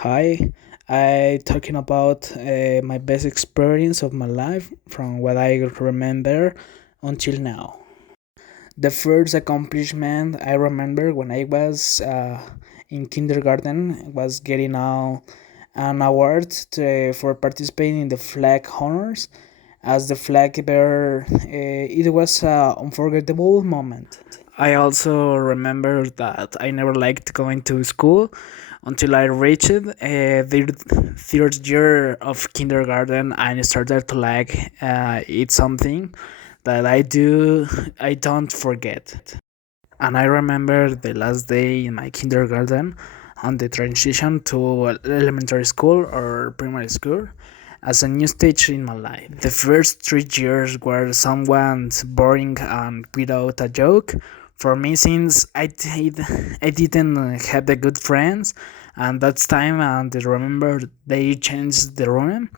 Hi, I talking about my best experience of my life from what I remember until now. The first accomplishment I remember when I was in kindergarten was getting an award for participating in the flag honors. As the flag bearer, it was an unforgettable moment. I also remember that I never liked going to school until I reached the third year of kindergarten and I started to like it something that I don't forget. And I remember the last day in my kindergarten on the transition to elementary school or primary school as a new stage in my life. The first 3 years were somewhat boring and without a joke for me since I didn't have the good friends and that's time and I remember they changed the room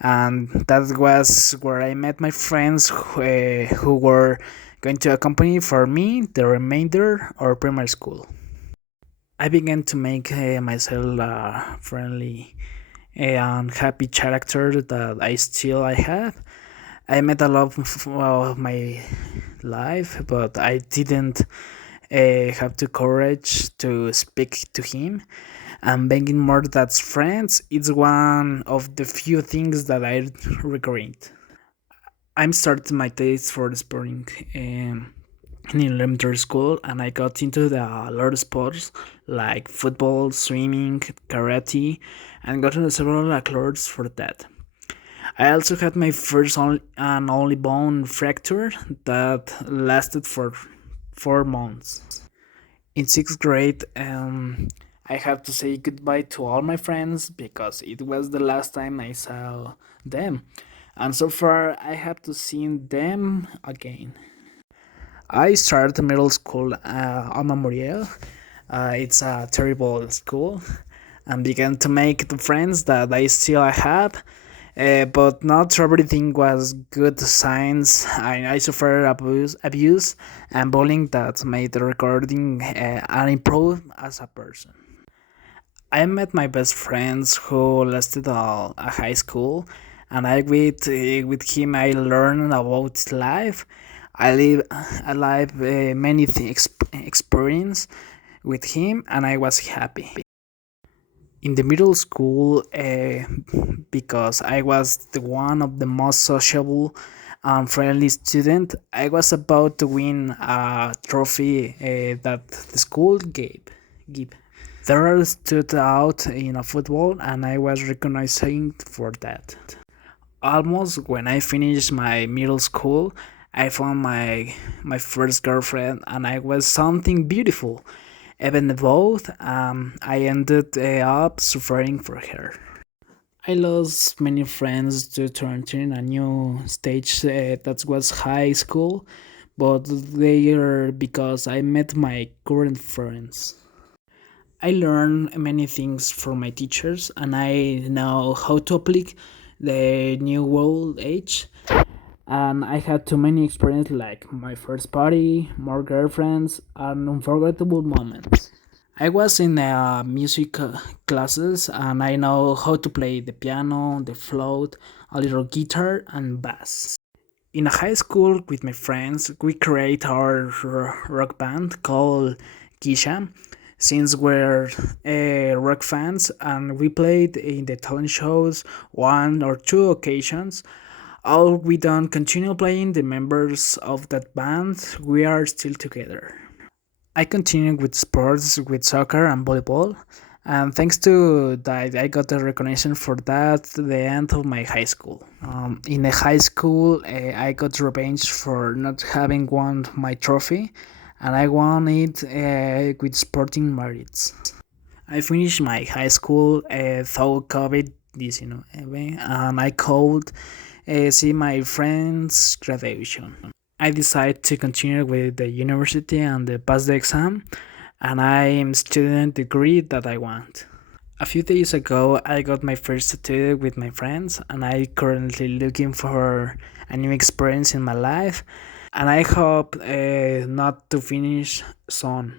and that was where I met my friends who were going to accompany for me the remainder of primary school. I began to make myself a friendly and happy character that I have. I met a lot of my life, but I didn't have the courage to speak to him. And being more that's friends, it's one of the few things that I regret. I'm starting my taste for the sporting in elementary school, and I got into the a lot of sports like football, swimming, karate, and got into several awards for that. I also had my first and only bone fracture that lasted for 4 months. In sixth grade, I have to say goodbye to all my friends because it was the last time I saw them, and so far I have to see them again. I started middle school Alma Muriel. It's a terrible school, and began to make the friends that I still have. But not everything was good signs. I suffered abuse and bullying that made the recording and improve as a person. I met my best friends who lasted a high school, and with him I learned about life. I live many things experience with him, and I was happy. In the middle school, because I was the one of the most sociable and friendly student, I was about to win a trophy that the school give. There stood out in a football, and I was recognized for that. Almost when I finished my middle school, I found my first girlfriend, and I was something beautiful. Even though I ended up suffering for her. I lost many friends due to entering a new stage that was high school, but they are because I met my current friends. I learned many things from my teachers, and I know how to apply the new world age. And I had too many experiences like my first party, more girlfriends, and unforgettable moments. I was in music classes and I know how to play the piano, the flute, a little guitar, and bass. In a high school with my friends, we create our rock band called Kisha. Since we're rock fans and we played in the talent shows one or two occasions, all we don't continue playing the members of that band, we are still together. I continued with sports, with soccer and volleyball, and thanks to that, I got the recognition for that at the end of my high school. In the high school, I got revenge for not having won my trophy, and I won it with sporting merits. I finished my high school through COVID 19, and I could see my friends' graduation. I decided to continue with the university and pass the exam, and I am student degree that I want. A few days ago, I got my first tattoo with my friends, and I currently looking for a new experience in my life, and I hope not to finish soon.